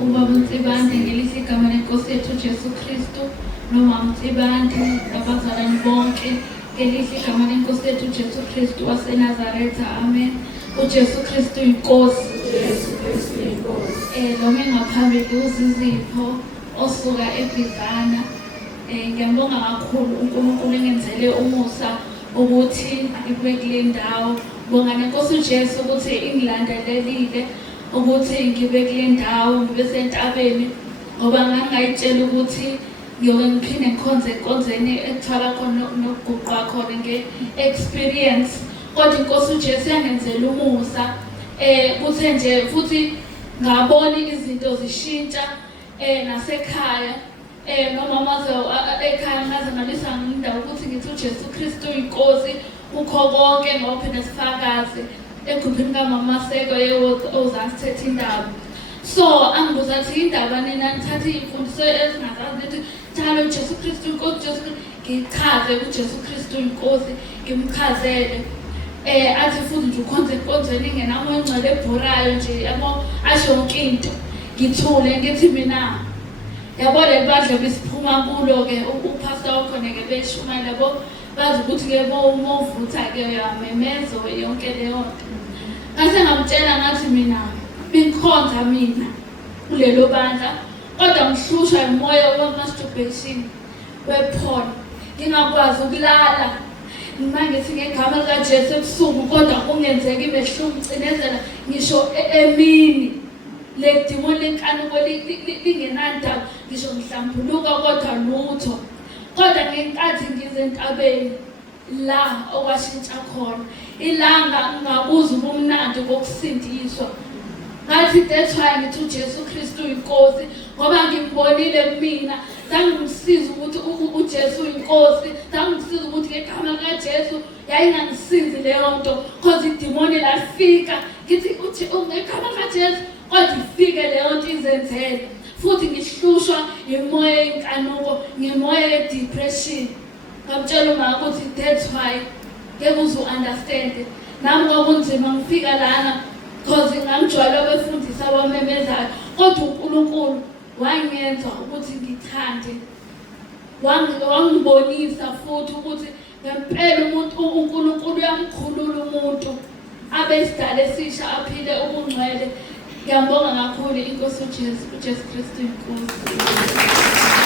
Ubaba Mtsibande ngelisa igama lenkosi yethu Jesu Kristu, nomama Mtsibande nabazalwane bonke ngelisa igama lenkosi yethu Jesu Kristu waseNazaretha. Amen. uJesu Kristu inkosi. Lo mengaphambili uZizipho osuka eBizana. Ngiyambonga kakhulu uNkulunkulu engenzele umusa ukuthi ngibe kule ndawo. Bonga nenkosi uJesu ukuthi ingilandelelile ukuthi ngibe kule ndawo, ngibe sentabeni ngoba ngangayitshela ukuthi ngiyoke ngiphinde ngikhonze enkonzweni ekuthola khona nokuguqwa khona nge-experience. Kodwa inkosi uJesu yangenzela umusa kuthe nje futhi ngabona izinto zishintsha nasekhaya. Noma maze ekhaya ngaze ngalisa ngindawo ukuthi ngithi uJesu Kristu inkosi ukho konke ngophinde sifakaze egruphini kaMama Seko ozasithetha indaba. So angibuza athi indaba nina nithatha imfundiso ezingazazi ukuthi njalo uJesu Kristu inkosi, Jesu ngichaze uJesu Kristu inkosi, ngimchazele. Athi futhi nje ukhonze enkonzweni ingenamoya engcwele ebhorayo nje yabo asho yonke into. Ngithule ngithi mina yabo le badla besiphuma kulo ke upastor wakhona-ke beshumayela yabo bazi ukuthi-ke movutha-ke uyamemeza yonke leyo nto. Ngase ngamtshela ngathi mina bengikhonza mina kulelo bandla kodwa ngihlushwa umoya we-masturbation weporn, ngingakwazi ukulala ngithi ngegama likaJesu ebusuku kodwa kungenzeki imehlungu ngcinezela ngisho emini ledimoni lenkanuko lingenandaba ngisho ngihlambuluka kodwa lutho. Kodwa ngenkathi ngize entabeni la okwashintsha khona ilanga ngabuza ubumnandi bokusindiswa. Ngathi that's why ngithi uJesu Kristu inkosi ngoba ngibonile kumina ngangimsiza ukuthi uJesu inkosi, ngangimsiza ukuthi ngegama likaJesu yayingangisizi leyo nto because idimoni lafika ngithi uthi ngegama likaJesu kodwa ifike leyo nto izenzele. Futhi ngihlushwa imoya yenkanuko, ngimoya ye-depression. Ngamtshela uma ukuthi that's why ngeke uze u-understand. Nami kwakunzima ngifika lana because ngangijwayele abefundisi abamemezayo kodwa uNkulunkulu wangenza ukuthi ngithande. Wangibonisa futhi ukuthi ngempela uNkulunkulu uyamkhulula umuntu abe isidala esisha aphile ubungcwele. Ngiyambonga kakhulu inkosi uJesu Kristu inkosi.